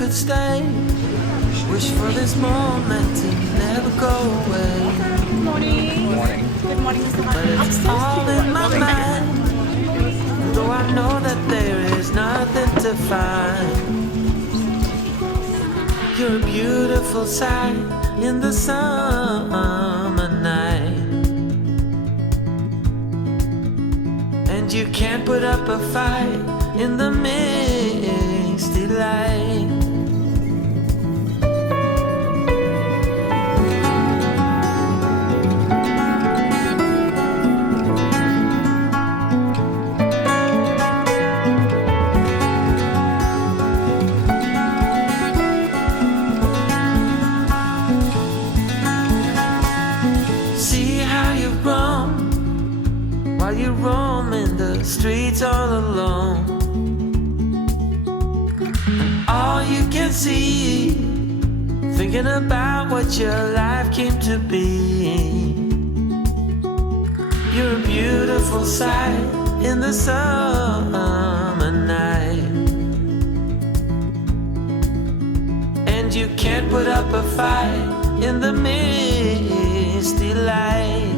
could stay. Wish for this moment to never go away. Good morning. Good morning, Mr. But it's all in my mind. Though I know that there is nothing to find. You're a beautiful sight in the summer night. And you can't put up a fight in the misty light. See how you've grown while you roam in the streets all alone. And all you can see, thinking about what your life came to be. You're a beautiful sight in the summer night. And you can't put up a fight in the misty light.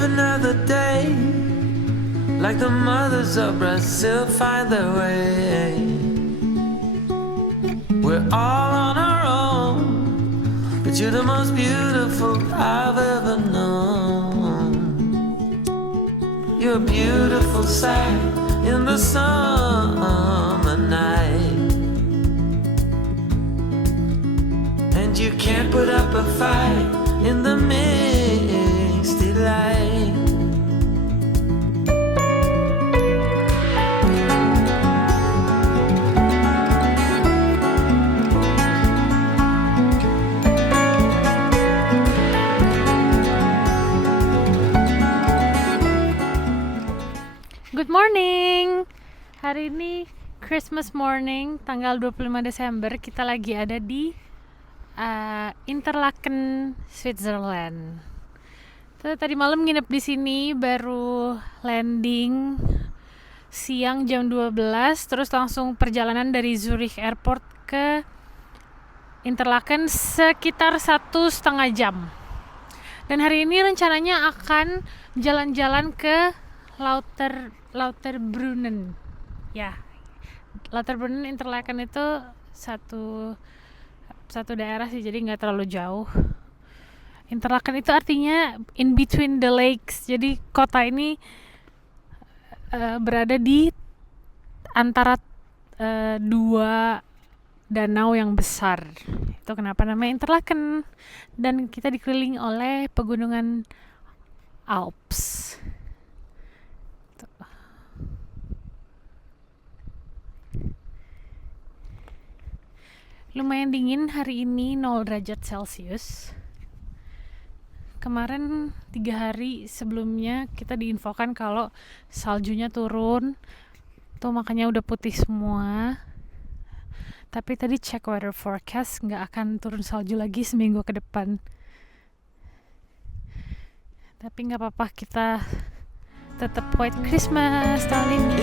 Another day, like the mothers of Brazil find their way. We're all on our own, but you're the most beautiful I've ever known. You're a beautiful sight in the summer night. And you can't put up a fight in the misty light. Good morning. Hari ini Christmas morning, tanggal 25 Desember. Kita lagi ada di Interlaken, Switzerland. Tadi malam nginep di sini, baru landing siang jam 12, terus langsung perjalanan dari Zurich Airport ke Interlaken sekitar 1,5 jam. Dan hari ini rencananya akan jalan-jalan ke Lauterbrunnen. Ya, Lauterbrunnen Interlaken itu satu daerah sih, jadi nggak terlalu jauh. Interlaken itu artinya in between the lakes. Jadi kota ini berada di antara dua danau yang besar. Itu kenapa namanya Interlaken. Dan kita dikelilingi oleh pegunungan Alps. Lumayan dingin hari ini, 0 derajat Celcius. Kemarin 3 hari sebelumnya kita diinfokan kalau saljunya turun. Tuh makanya udah putih semua. Tapi tadi cek weather forecast nggak akan turun salju lagi seminggu ke depan. Tapi nggak apa-apa, kita tetap white Christmas tahun ini.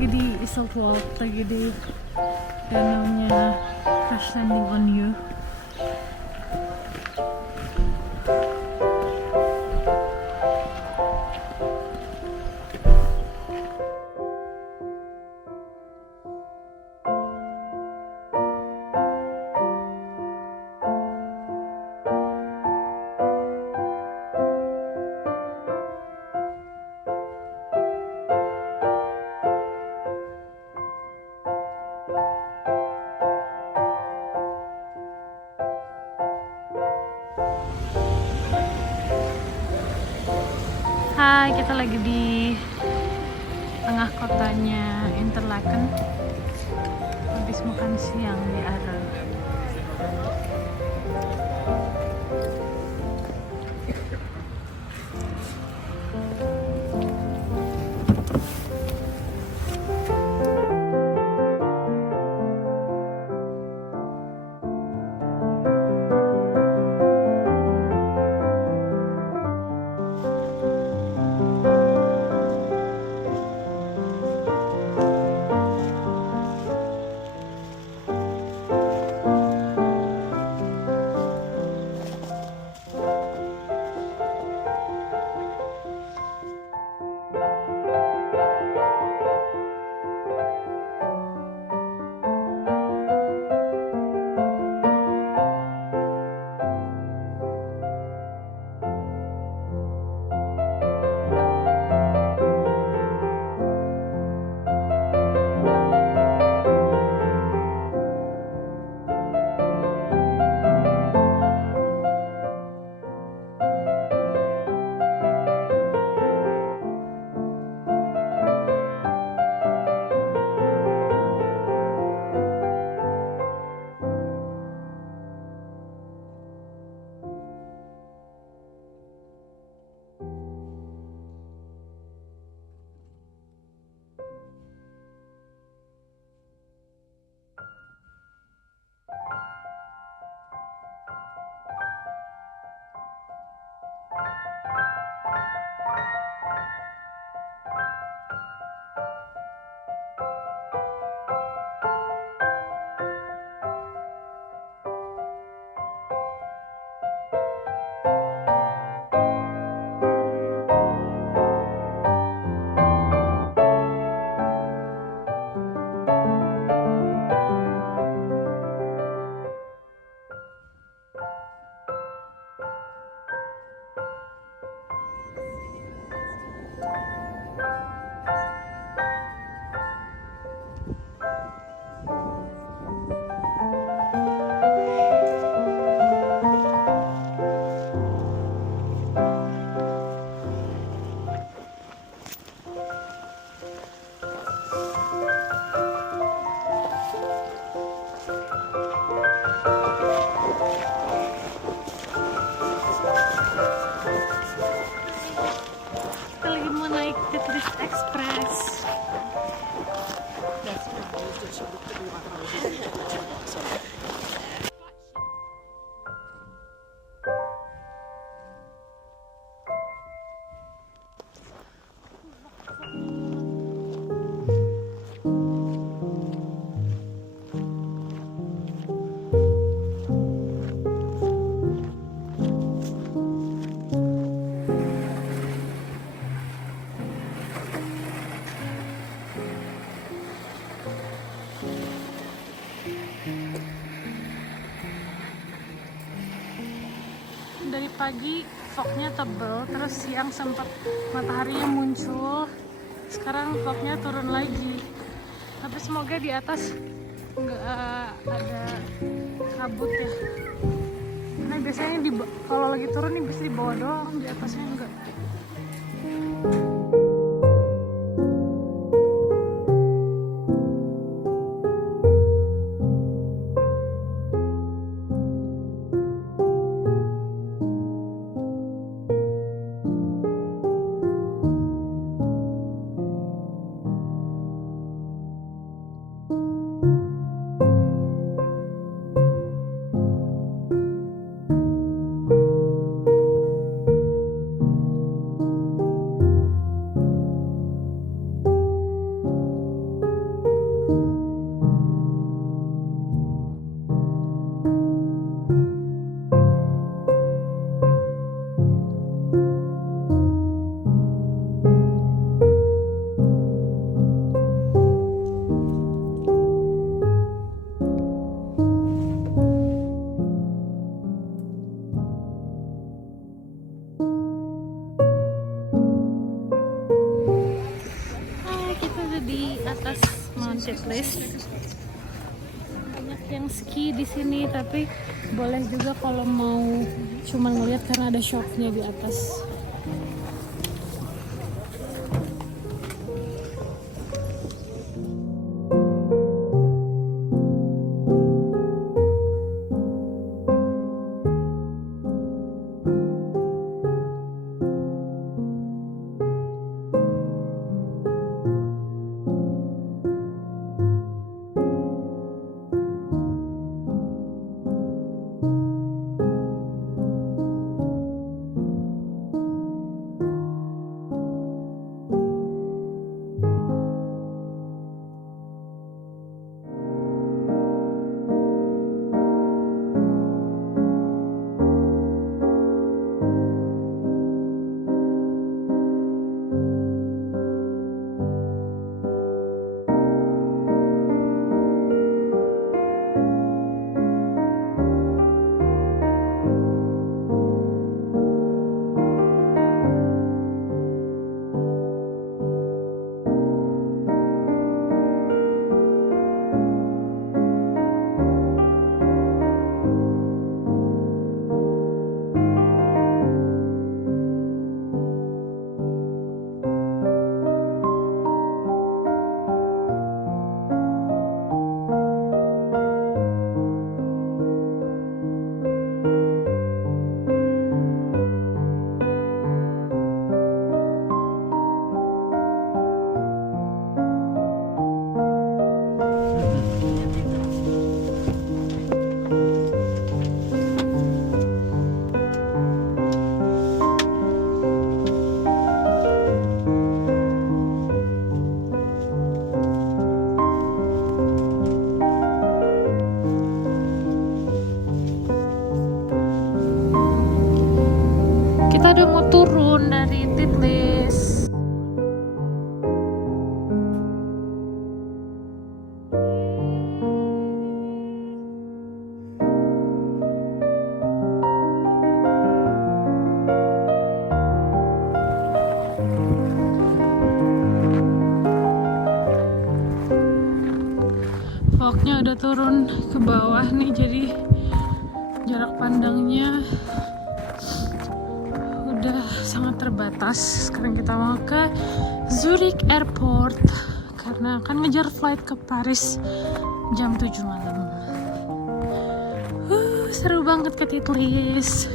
lagi di Isiltwald, lagi di danaunya Crash Landing on You. Hai, kita lagi di tengah kotanya Interlaken. Habis makan siang di Are. Kita lagi mau naik Tetris Express. Dari pagi fognya tebel, terus siang sempat mataharinya muncul, sekarang fognya turun lagi. Tapi semoga di atas nggak ada kabut ya, karena biasanya kalau lagi turun nih bisa di bawah doang, di atasnya enggak. Titlis. Banyak yang ski di sini, tapi boleh juga kalau mau cuma ngeliat karena ada shopnya di atas. Kita udah mau turun dari Titlis. Fognya udah turun ke bawah nih, jadi jarak pandangnya udah sangat terbatas. Sekarang kita mau ke Zurich Airport karena akan ngejar flight ke Paris jam 7 malam. Seru banget ke Titlis.